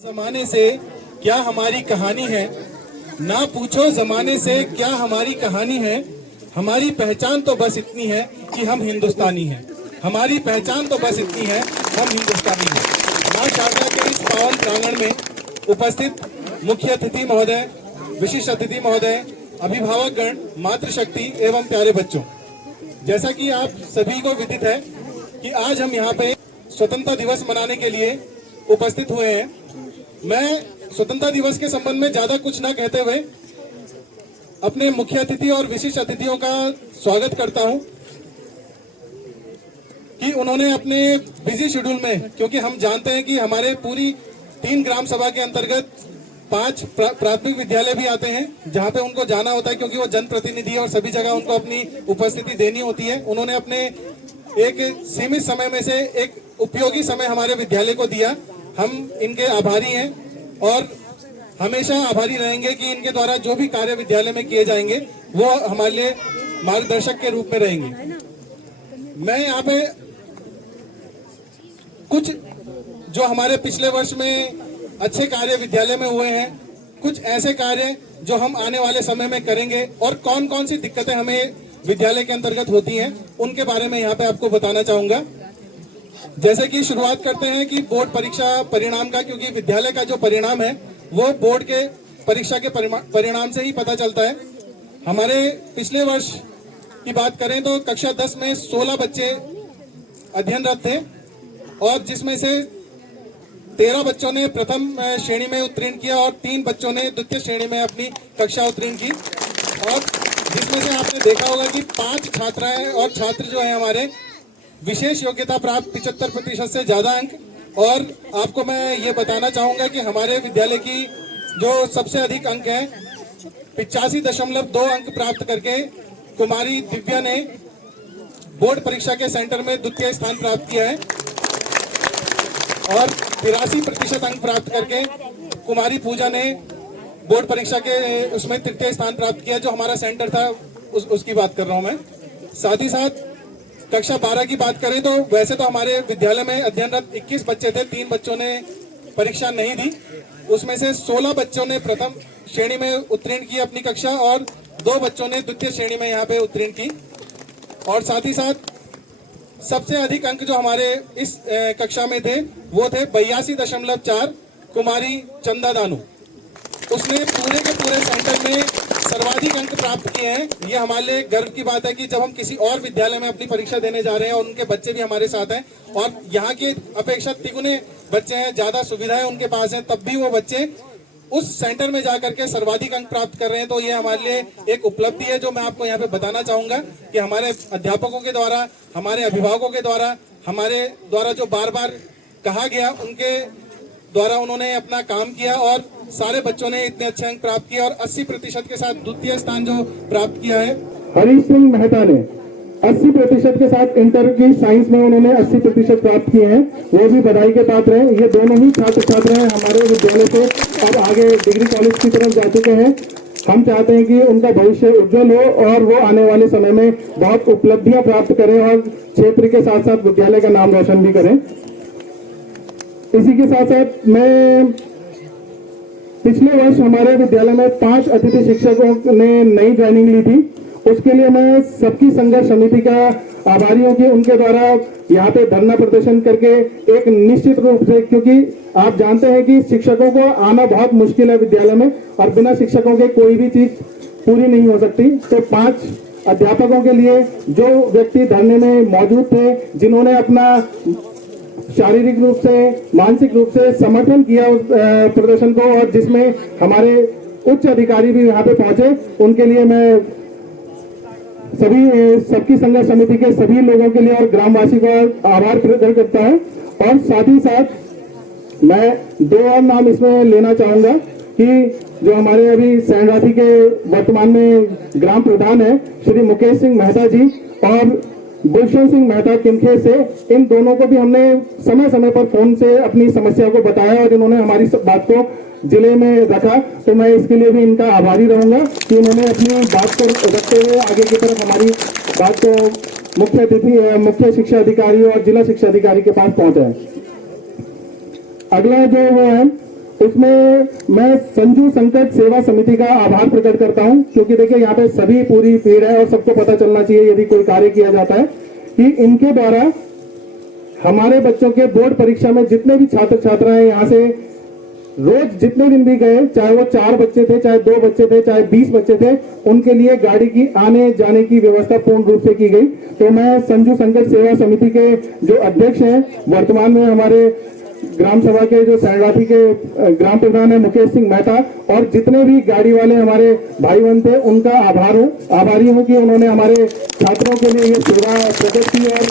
जमाने से क्या हमारी कहानी है, ना पूछो जमाने से क्या हमारी कहानी है। हमारी पहचान तो बस इतनी है कि हम हिंदुस्तानी हैं। हमारी पहचान तो बस इतनी है, हम हिंदुस्तानी हैं। मां शारदा के इस पावन प्रांगण में उपस्थित मुख्य अतिथि महोदय, विशिष्ट अतिथि महोदय, अभिभावकगण, मातृशक्ति एवं प्यारे बच्चों, जैसा कि आप सभी को विदित है कि आज हम यहाँ पे स्वतंत्रता दिवस मनाने के लिए उपस्थित हुए हैं। मैं स्वतंत्रता दिवस के संबंध में ज्यादा कुछ ना कहते हुए अपने मुख्य अतिथि और विशिष्ट अतिथियों का स्वागत करता हूं कि उन्होंने अपने बिजी शेड्यूल में, क्योंकि हम जानते हैं कि हमारे पूरी 3 ग्राम सभा के अंतर्गत 5 प्राथमिक विद्यालय भी आते हैं जहां पे उनको जाना होता है, क्योंकि वो जनप्रतिनिधि है और सभी जगह उनको अपनी उपस्थिति देनी होती है। उन्होंने अपने एक सीमित समय में से एक उपयोगी समय हमारे विद्यालय को दिया। हम इनके आभारी हैं और हमेशा आभारी रहेंगे कि इनके द्वारा जो भी कार्य विद्यालय में किए जाएंगे वो हमारे लिए मार्गदर्शक के रूप में रहेंगे। मैं यहाँ पे कुछ जो हमारे पिछले वर्ष में अच्छे कार्य विद्यालय में हुए हैं, कुछ ऐसे कार्य जो हम आने वाले समय में करेंगे और कौन कौन सी दिक्कतें हमें विद्यालय के अंतर्गत होती हैं, उनके बारे में यहाँ पे आपको बताना चाहूंगा। जैसे कि शुरुआत करते हैं कि बोर्ड परीक्षा परिणाम का, क्योंकि विद्यालय का जो परिणाम है वो बोर्ड के परीक्षा के परिणाम से ही पता चलता है। हमारे पिछले वर्ष की बात करें तो कक्षा 10 में 16 बच्चे अध्ययनरत थे और जिसमें से 13 बच्चों ने प्रथम श्रेणी में उत्तीर्ण किया और 3 बच्चों ने द्वितीय श्रेणी में अपनी कक्षा उत्तीर्ण की। और जिसमें से आपने देखा होगा कि 5 छात्राएं और छात्र जो है हमारे विशेष योग्यता प्राप्त 75% से ज्यादा अंक। और आपको मैं ये बताना चाहूंगा कि हमारे विद्यालय की जो सबसे अधिक अंक है 85.2 अंक प्राप्त करके कुमारी दिव्या ने बोर्ड परीक्षा के सेंटर में द्वितीय स्थान प्राप्त किया है और 83% अंक प्राप्त करके कुमारी पूजा ने बोर्ड परीक्षा के उसमें तृतीय स्थान प्राप्त किया, जो हमारा सेंटर था उसकी बात कर रहा हूं मैं। साथ ही साथ कक्षा 12 की बात करें तो वैसे तो हमारे विद्यालय में अध्ययनरत 21 बच्चे थे, 3 बच्चों ने परीक्षा नहीं दी। उसमें से 16 बच्चों ने प्रथम श्रेणी में उत्तीर्ण की अपनी कक्षा और 2 बच्चों ने द्वितीय श्रेणी में यहाँ पे उत्तीर्ण की। और साथ ही साथ सबसे अधिक अंक जो हमारे इस कक्षा में थे वो थे 82.4 कुमारी चंदा दानू। उसने पूरे के पूरे सेंटर में सर्वाधिक अंक प्राप्त किए हैं। ये हमारे लिए गर्व की बात है कि जब हम किसी और विद्यालय में अपनी परीक्षा देने जा रहे हैं और उनके बच्चे भी हमारे साथ हैं और यहाँ के अपेक्षा तिगुने बच्चे हैं, ज्यादा सुविधाएं उनके पास हैं, तब भी वो बच्चे उस सेंटर में जाकर के सर्वाधिक अंक प्राप्त कर रहे हैं। तो ये हमारे लिए एक उपलब्धि है जो मैं आपको यहाँ पे बताना चाहूंगा कि हमारे अध्यापकों के द्वारा, हमारे अभिभावकों के द्वारा, हमारे द्वारा जो बार बार कहा गया, उनके द्वारा उन्होंने अपना काम किया और सारे बच्चों ने इतने अच्छे अंक प्राप्त किए और 80% के साथ द्वितीय स्थान जो प्राप्त किया है हरीश सिंह मेहता ने 80% के साथ इंटर की साइंस में उन्होंने 80% प्राप्त किए हैं, वो भी बधाई के पात्र हैं। ये दोनों ही छात्र छात्राएं हमारे विद्यालय से अब आगे डिग्री कॉलेज की तरफ जा चुके हैं। हम चाहते हैं कि उनका भविष्य उज्जवल हो और वो आने वाले समय में बहुत उपलब्धियां प्राप्त करें और क्षेत्र के साथ साथ विद्यालय का नाम रोशन भी करें। इसी के साथ साथ मैं पिछले वर्ष हमारे विद्यालय में 5 अतिथि शिक्षकों ने नई ट्रेनिंग ली थी। उसके लिए मैं सबकी संघर्ष समिति का आभारी हूं कि उनके द्वारा यहाँ पे धरना प्रदर्शन करके एक निश्चित रूप से, क्योंकि आप जानते हैं कि शिक्षकों को आना बहुत मुश्किल है विद्यालय में और बिना शिक्षकों के कोई भी चीज पूरी नहीं हो सकती। तो 5 अध्यापकों के लिए जो व्यक्ति धरने में मौजूद थे, जिन्होंने अपना शारीरिक रूप से, मानसिक रूप से समर्थन किया उस प्रदर्शन को और जिसमें हमारे उच्च अधिकारी भी यहाँ पे पहुंचे, उनके लिए मैं सबकी संघर्ष समिति के सभी लोगों के लिए और ग्रामवासी का आभार प्रकट करता हूं। और साथ ही साथ मैं 2 और नाम इसमें लेना चाहूंगा कि जो हमारे अभी सैनराथी के वर्तमान में ग्राम प्रधान है श्री मुकेश सिंह मेहता जी और गुलशन सिंह मेहता किमखे से, इन दोनों को भी हमने समय समय पर फोन से अपनी समस्या को बताया और इन्होंने हमारी बात को जिले में रखा। तो मैं इसके लिए भी इनका आभारी रहूंगा कि उन्होंने अपनी बात को रखते हुए आगे की तरफ हमारी बात को मुख्य शिक्षा अधिकारी और जिला शिक्षा अधिकारी के पास पहुंचाया। अगला जो वो है उसमें मैं संजू संकट सेवा समिति का आभार प्रकट करता हूं, क्योंकि देखिए यहाँ पे सभी पूरी भीड़ है और सबको पता चलना चाहिए यदि कोई कार्य किया जाता है कि इनके द्वारा हमारे बच्चों के बोर्ड परीक्षा में जितने भी छात्र छात्राएं यहाँ से रोज जितने दिन भी गए, चाहे वो 4 बच्चे थे, चाहे 2 बच्चे थे, चाहे 20 बच्चे थे, उनके लिए गाड़ी की आने जाने की व्यवस्था पूर्ण रूप से की गई। तो मैं संजू संकट सेवा समिति के जो अध्यक्ष हैं, वर्तमान में हमारे ग्राम सभा के जो सैंडाथी के ग्राम प्रधान है मुकेश सिंह मेहता, और जितने भी गाड़ी वाले हमारे भाई बहन थे, उनका आभारी हूँ कि उन्होंने हमारे छात्रों के लिए ये सेवा प्रकट की, और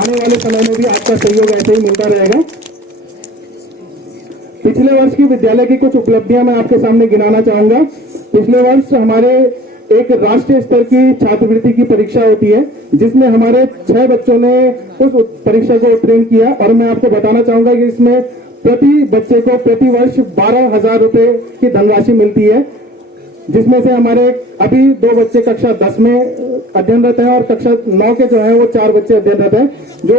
आने वाले समय में भी आपका सहयोग ऐसे ही मिलता रहेगा। पिछले वर्ष की विद्यालय की कुछ उपलब्धियां मैं आपके सामने गिनाना चाहूंगा। पिछले वर्ष हमारे एक राष्ट्रीय स्तर की छात्रवृत्ति की परीक्षा होती है, जिसमें हमारे 6 बच्चों ने उस परीक्षा को उत्तीर्ण किया, और मैं आपको बताना चाहूंगा कि इसमें प्रति बच्चे को प्रति वर्ष 12,000 रुपए की धनराशि मिलती है, जिसमें से हमारे अभी 2 बच्चे कक्षा 10 में अध्ययनरत हैं और कक्षा 9 के जो है वो 4 बच्चे अध्ययनरत हैं, जो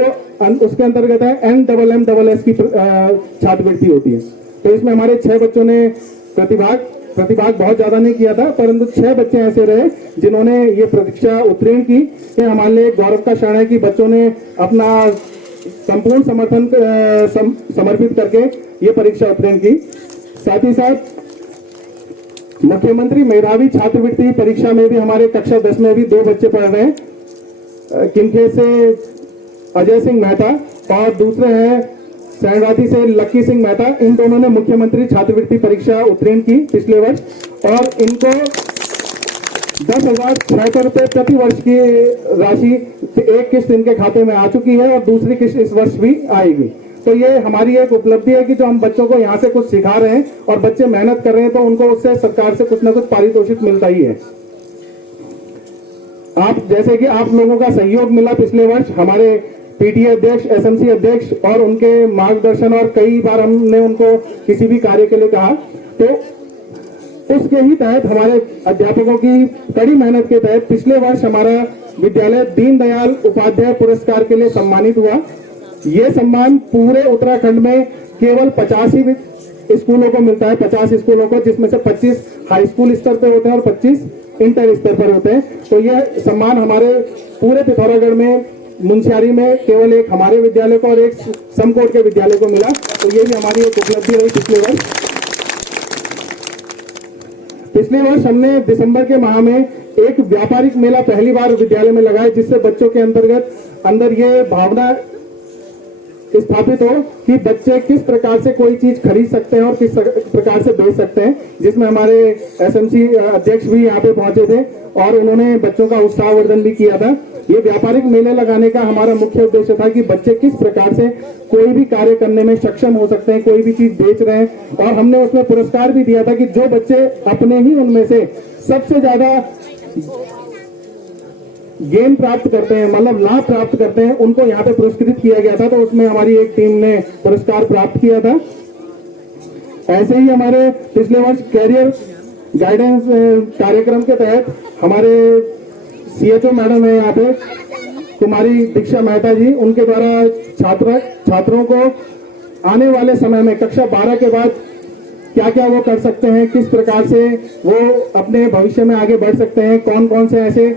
उसके अंतर्गत है NMMSS की छात्रवृत्ति होती है। तो इसमें हमारे 6 बच्चों ने प्रतिभाग बहुत ज्यादा नहीं किया था, परंतु 6 बच्चे ऐसे रहे जिन्होंने ये परीक्षा उत्तीर्ण की। ये हमारे लिए गौरव का क्षण है कि बच्चों ने अपना संपूर्ण समर्थन समर्पित करके ये परीक्षा उत्तीर्ण की। साथ ही साथ मुख्यमंत्री मेधावी छात्रवृत्ति परीक्षा में भी हमारे कक्षा 10 में भी 2 बच्चे पढ़ रहे हैं। किनखे से अजय सिंह मेहता और दूसरे हैं सैंडाथी से लक्की सिंह मेहता। इन दोनों ने मुख्यमंत्री छात्रवृत्ति परीक्षा उत्तीर्ण की पिछले वर्ष, और इनको 10,076 रुपए प्रति वर्ष की राशि एक किस्त इनके खाते में आ चुकी है, और दूसरी किस्त इस वर्ष भी आएगी। तो ये हमारी एक उपलब्धि है कि जो हम बच्चों को यहाँ से कुछ सिखा रहे हैं और बच्चे मेहनत कर रहे हैं, तो उनको उससे सरकार से कुछ ना कुछ पारितोषिक मिलता ही है। आप जैसे कि आप लोगों का सहयोग मिला पिछले वर्ष, हमारे पीटीए अध्यक्ष, एसएमसी अध्यक्ष और उनके मार्गदर्शन, और कई बार हमने उनको किसी भी कार्य के लिए कहा, तो उसके ही तहत हमारे अध्यापकों की कड़ी मेहनत के तहत पिछले वर्ष हमारा विद्यालय दीनदयाल उपाध्याय पुरस्कार के लिए सम्मानित हुआ। ये सम्मान पूरे उत्तराखंड में केवल 50 ही स्कूलों को मिलता है, 50 स्कूलों को, जिसमें से 25 हाई स्कूल स्तर पे होते हैं और 25 इंटर स्तर पर होते हैं। तो यह सम्मान हमारे पूरे पिथौरागढ़ में, मुंशियारी में केवल एक हमारे विद्यालय को और एक समकोट के विद्यालय को मिला। तो ये भी हमारी एक उपलब्धि रही पिछले वर्ष। पिछले वर्ष हमने दिसंबर के माह में एक व्यापारिक मेला पहली बार विद्यालय में लगाया, जिससे बच्चों के अंदर ये भावना स्थापित हो कि बच्चे किस प्रकार से कोई चीज खरीद सकते हैं और किस प्रकार से बेच सकते हैं, जिसमें हमारे एसएमसी अध्यक्ष भी यहाँ पे पहुंचे थे और उन्होंने बच्चों का उत्साहवर्धन भी किया था। ये व्यापारिक मेले लगाने का हमारा मुख्य उद्देश्य था कि बच्चे किस प्रकार से कोई भी कार्य करने में सक्षम हो सकते हैं, कोई भी चीज बेच रहे हैं, और हमने उसमें पुरस्कार भी दिया था कि जो बच्चे अपने ही उनमें से सबसे ज्यादा गेम प्राप्त करते हैं, मतलब लाभ प्राप्त करते हैं, उनको यहाँ पे पुरस्कृत किया गया था। तो उसमें हमारी एक टीम ने पुरस्कार प्राप्त किया था। ऐसे ही हमारे पिछले वर्ष कैरियर गाइडेंस कार्यक्रम के तहत हमारे सीएचओ मैडम है यहाँ पे कुमारी दीक्षा मेहता जी, उनके द्वारा छात्रों को आने वाले समय में कक्षा 12 के बाद क्या क्या वो कर सकते हैं, किस प्रकार से वो अपने भविष्य में आगे बढ़ सकते हैं, कौन कौन से ऐसे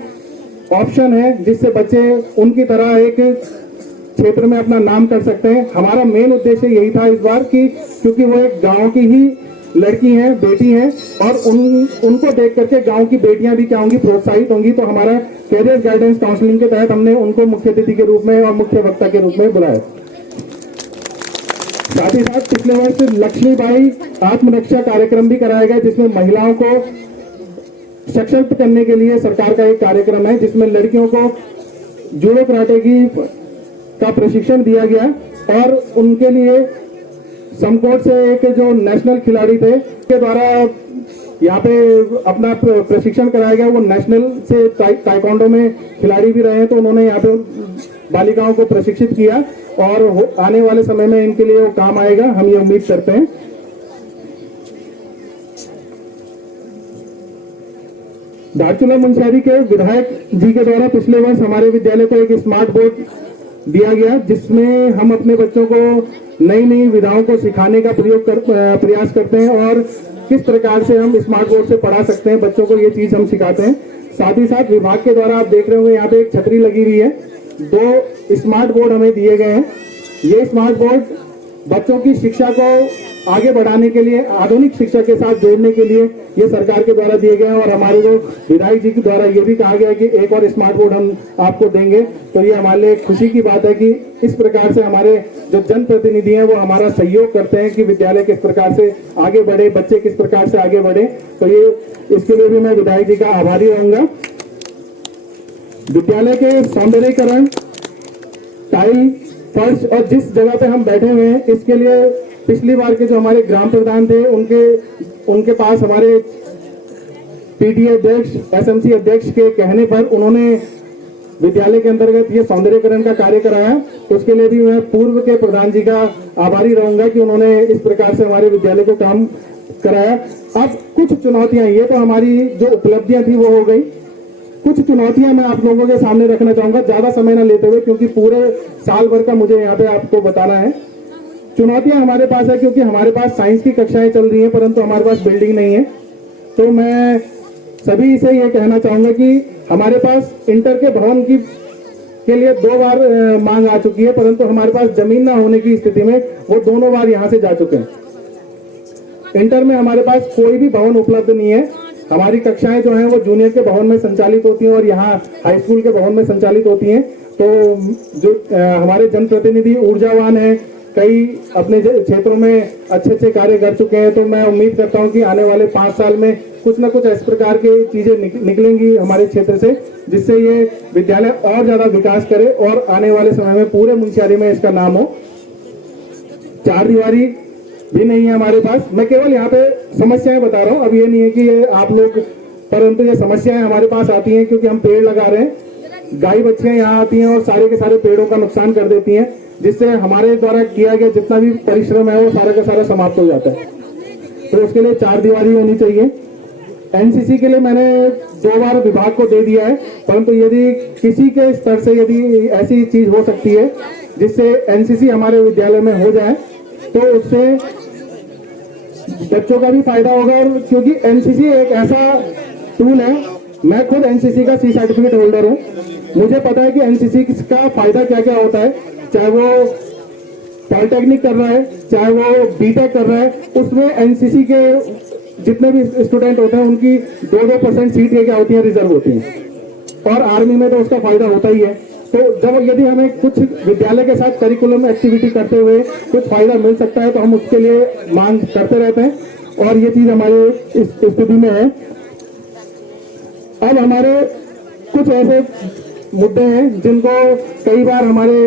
ऑप्शन है जिससे बच्चे उनकी तरह एक क्षेत्र में अपना नाम कर सकते हैं। हमारा मेन उद्देश्य यही था इस बार कि क्योंकि वो एक गांव की ही लड़की हैं, बेटी हैं, और उनको देख करके गांव की बेटियां भी क्या होंगी, प्रोत्साहित होंगी। तो हमारा कैरियर गाइडेंस काउंसलिंग के तहत हमने उनको मुख्य अतिथि के रूप में और मुख्य वक्ता के रूप में बुलाया। साथ ही साथ पिछले वर्ष लक्ष्मीबाई आत्मरक्षा कार्यक्रम भी कराया गया, जिसमें महिलाओं को सशक्त करने के लिए सरकार का एक कार्यक्रम है, जिसमें लड़कियों को जूडो कराटे का प्रशिक्षण दिया गया, और उनके लिए समकोट से एक जो नेशनल खिलाड़ी थे के द्वारा यहाँ पे अपना प्रशिक्षण कराया गया। वो नेशनल से ताइक्वांडो में खिलाड़ी भी रहे हैं, तो उन्होंने यहाँ पे बालिकाओं को प्रशिक्षित किया, और आने वाले समय में इनके लिए वो काम आएगा, हम ये उम्मीद करते हैं। धारचूला मुंशियारी के विधायक जी के द्वारा पिछले वर्ष हमारे विद्यालय को एक स्मार्ट बोर्ड दिया गया, जिसमें हम अपने बच्चों को नई नई विधाओं को सिखाने का प्रयास करते हैं और किस प्रकार से हम स्मार्ट बोर्ड से पढ़ा सकते हैं बच्चों को, ये चीज हम सिखाते हैं। साथ ही साथ विभाग के द्वारा आप देख रहे होंगे यहाँ पे एक छतरी लगी हुई है, 2 स्मार्ट बोर्ड हमें दिए गए हैं। ये स्मार्ट बोर्ड बच्चों की शिक्षा को आगे बढ़ाने के लिए, आधुनिक शिक्षा के साथ जोड़ने के लिए ये सरकार के द्वारा दिए गए हैं और हमारे जो विधायक जी के द्वारा ये भी कहा गया है कि एक और स्मार्ट बोर्ड हम आपको देंगे। तो ये हमारे लिए खुशी की बात है कि इस प्रकार से हमारे जो जनप्रतिनिधि हैं वो हमारा सहयोग करते हैं कि विद्यालय किस प्रकार से आगे बढ़े, बच्चे किस प्रकार से आगे बढ़े। तो ये इसके लिए भी मैं विधायक जी का आभारी रहूंगा। विद्यालय के सौंदर्यीकरण, टाइल, फर्श और जिस जगह पे हम बैठे हुए हैं इसके लिए पिछली बार के जो हमारे ग्राम प्रधान थे उनके पास हमारे पीटीए अध्यक्ष, एसएमसी अध्यक्ष के कहने पर उन्होंने विद्यालय के अंतर्गत ये सौंदर्यीकरण का कार्य कराया। तो उसके लिए भी मैं पूर्व के प्रधान जी का आभारी रहूंगा कि उन्होंने इस प्रकार से हमारे विद्यालय को काम कराया। अब कुछ चुनौतियां, ये तो हमारी जो उपलब्धियां थी वो हो गई, कुछ चुनौतियां मैं आप लोगों के सामने रखना चाहूंगा, ज्यादा समय न लेते हुए, क्योंकि पूरे साल भर का मुझे यहाँ पे आपको बताना है। चुनौतियां हमारे पास है क्योंकि हमारे पास साइंस की कक्षाएं चल रही हैं परंतु हमारे पास बिल्डिंग नहीं है। तो मैं सभी से ये कहना चाहूंगा कि हमारे पास इंटर के भवन के लिए 2 बार मांग आ चुकी है परंतु हमारे पास जमीन ना होने की स्थिति में वो दोनों बार यहाँ से जा चुके हैं। इंटर में हमारे पास कोई भी भवन उपलब्ध नहीं है। हमारी कक्षाएं जो हैं वो जूनियर के भवन में संचालित होती हैं और यहाँ हाई स्कूल के भवन में संचालित होती हैं। तो जो हमारे जनप्रतिनिधि ऊर्जावान हैं, कई अपने क्षेत्रों में अच्छे कार्य कर चुके हैं। तो मैं उम्मीद करता हूं कि आने वाले 5 साल में कुछ न कुछ इस प्रकार की चीजें निकलेंगी हमारे क्षेत्र से, जिससे ये विद्यालय और ज्यादा विकास करे और आने वाले समय में पूरे मुंशियारी में इसका नाम हो। 4 दीवारी भी नहीं है हमारे पास। मैं केवल यहाँ पे समस्याएं बता रहा हूँ, अब ये नहीं है कि ये आप लोग, परंतु ये समस्याएं हमारे पास आती हैं क्योंकि हम पेड़ लगा रहे हैं। गाय बच्चियां यहाँ आती हैं और सारे के सारे पेड़ों का नुकसान कर देती हैं, जिससे हमारे द्वारा किया गया जितना भी परिश्रम है वो सारा का सारा समाप्त हो जाता है। तो उसके लिए 4 दीवारी होनी चाहिए। एनसीसी के लिए मैंने 2 बार विभाग को दे दिया है, परंतु यदि किसी के स्तर से यदि ऐसी चीज हो सकती है जिससे एनसीसी हमारे विद्यालय में हो जाए तो उससे बच्चों का भी फायदा होगा। और क्योंकि एनसीसी एक ऐसा टूल है, मैं खुद एनसीसी का C सर्टिफिकेट होल्डर हूँ, मुझे पता है कि एनसीसी का फायदा क्या क्या होता है। चाहे वो पॉलिटेक्निक कर रहा है, चाहे वो बीटेक कर रहा है, उसमें एनसीसी के जितने भी स्टूडेंट होते हैं उनकी 2-2% सीट क्या होती है, रिजर्व होती है। और आर्मी में तो उसका फायदा होता ही है। तो जब यदि हमें कुछ विद्यालय के साथ करिकुलम एक्टिविटी करते हुए कुछ फायदा मिल सकता है तो हम उसके लिए मांग करते रहते हैं और ये चीज हमारे इस स्थिति में है। अब हमारे कुछ ऐसे मुद्दे हैं जिनको कई बार हमारे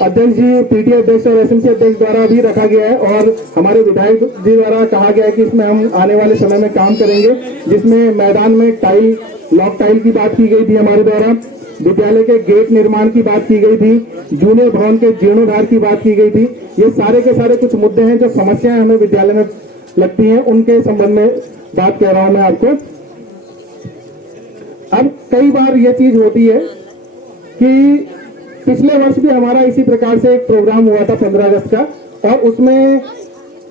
अध्यक्ष जी, पीटीए अध्यक्ष और एसएमसी अध्यक्ष द्वारा भी रखा गया है और हमारे विधायक जी द्वारा कहा गया है कि इसमें हम आने वाले समय में काम करेंगे, जिसमें मैदान में टाइल, लॉक टाइल की बात की गई थी हमारे द्वारा, विद्यालय के गेट निर्माण की बात की गई थी, जूनियर भवन के जीर्णोद्धार की बात की गई थी। ये सारे के सारे कुछ मुद्दे हैं जो समस्याएं हमें विद्यालय में लगती हैं, उनके संबंध में बात कह रहा हूं मैं आपको। अब कई बार ये चीज होती है कि पिछले वर्ष भी हमारा इसी प्रकार से एक प्रोग्राम हुआ था 15 अगस्त का, और उसमें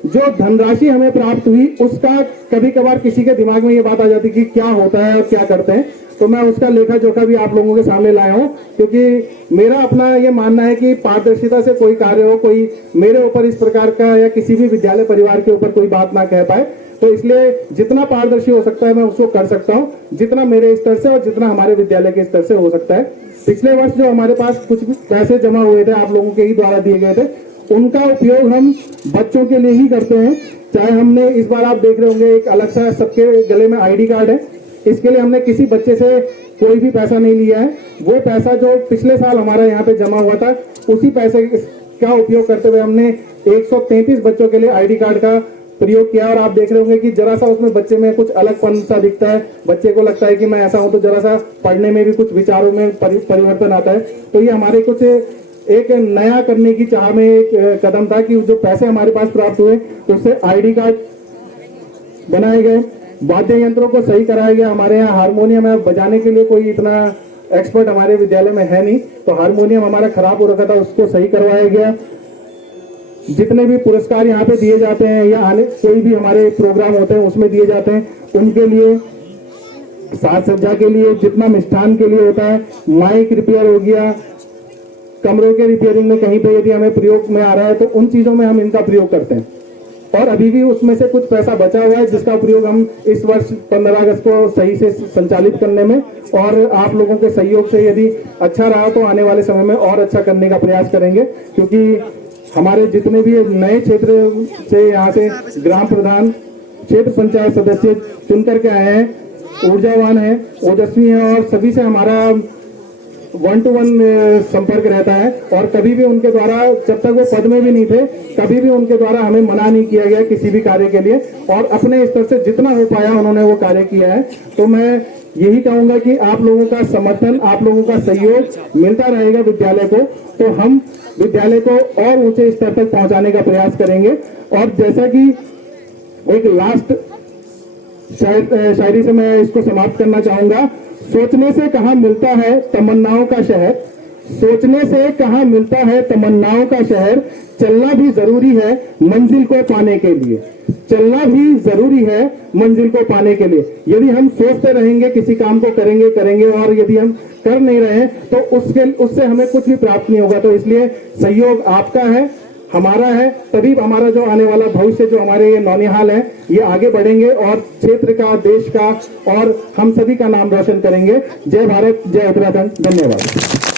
जो धनराशि हमें प्राप्त हुई उसका कभी कभार किसी के दिमाग में ये बात आ जाती कि क्या होता है और क्या करते हैं। तो मैं उसका लेखा जोखा भी आप लोगों के सामने लाया हूं, क्योंकि मेरा अपना ये मानना है कि पारदर्शिता से कोई कार्य हो, कोई मेरे ऊपर इस प्रकार का या किसी भी विद्यालय परिवार के ऊपर कोई बात ना कह पाए। तो इसलिए जितना पारदर्शी हो सकता है मैं उसको कर सकता हूं, जितना मेरे स्तर से और जितना हमारे विद्यालय के स्तर से हो सकता है। पिछले वर्ष जो हमारे पास कुछ पैसे जमा हुए थे, आप लोगों के ही द्वारा दिए गए थे, उनका उपयोग हम बच्चों के लिए ही करते हैं। चाहे हमने इस बार आप देख रहे होंगे एक अलग सा सबके गले में आईडी कार्ड है, इसके लिए हमने किसी बच्चे से कोई भी पैसा नहीं लिया है। वो पैसा जो पिछले साल हमारा यहाँ पे जमा हुआ था उसी पैसे का उपयोग करते हुए हमने 133 बच्चों के लिए आईडी कार्ड का प्रयोग किया। और आप देख रहे होंगे कि जरा सा उसमें बच्चे में कुछ अलगपन सा दिखता है, बच्चे को लगता है कि मैं ऐसा हूं, तो जरा सा पढ़ने में भी कुछ विचारों में परिवर्तन आता है। तो ये हमारे कुछ एक नया करने की चाह में एक कदम था कि जो पैसे हमारे पास प्राप्त हुए उससे आईडी कार्ड बनाए गए, वाद्य यंत्रों को सही कराया गया। हमारे यहाँ हारमोनियम है, बजाने के लिए कोई इतना एक्सपर्ट हमारे विद्यालय में है नहीं, तो हारमोनियम हमारा खराब हो रखा था, उसको सही करवाया गया। जितने भी पुरस्कार यहाँ पे दिए जाते हैं या आने कोई भी हमारे प्रोग्राम होते हैं उसमें दिए जाते हैं, उनके लिए साज सज्जा के लिए जितना मिष्ठान के लिए होता है, माइक रिपेयर हो गया, कमरों के रिपेयरिंग में कहीं पे यदि हमें प्रयोग में आ रहा है तो उन चीजों में हम इनका प्रयोग करते हैं। और अभी भी उसमें से कुछ पैसा बचा हुआ है जिसका प्रयोग हम इस वर्ष 15 अगस्त को सही से संचालित करने में और आप लोगों के सहयोग से यदि अच्छा रहा तो आने वाले समय में और अच्छा करने का प्रयास करेंगे, क्योंकि हमारे जितने भी नए क्षेत्र से यहाँ से ग्राम प्रधान, क्षेत्र पंचायत सदस्य चुन करके आए हैं, ऊर्जावान है, ओजस्वी है और सभी से हमारा 1-to-1 संपर्क रहता है। और कभी भी उनके द्वारा, जब तक वो पद में भी नहीं थे, कभी भी उनके द्वारा हमें मना नहीं किया गया किसी भी कार्य के लिए और अपने स्तर से जितना हो पाया उन्होंने वो कार्य किया है। तो मैं यही कहूंगा कि आप लोगों का समर्थन, आप लोगों का सहयोग मिलता रहेगा विद्यालय को, तो हम विद्यालय को और ऊंचे स्तर तक पहुंचाने का प्रयास करेंगे। और जैसा कि एक लास्ट शायरी से मैं इसको समाप्त करना चाहूंगा, सोचने से कहाँ मिलता है तमन्नाओं का शहर, सोचने से कहाँ मिलता है तमन्नाओं का शहर, चलना भी जरूरी है मंजिल को पाने के लिए, चलना भी जरूरी है मंजिल को पाने के लिए। यदि हम सोचते रहेंगे किसी काम को करेंगे और यदि हम कर नहीं रहे तो उससे हमें कुछ भी प्राप्त नहीं होगा। तो इसलिए सहयोग आपका है, हमारा है, तभी हमारा जो आने वाला भविष्य, जो हमारे ये नौनिहाल है, ये आगे बढ़ेंगे और क्षेत्र का, देश का और हम सभी का नाम रोशन करेंगे। जय भारत, जय उत्तराखंड, धन्यवाद।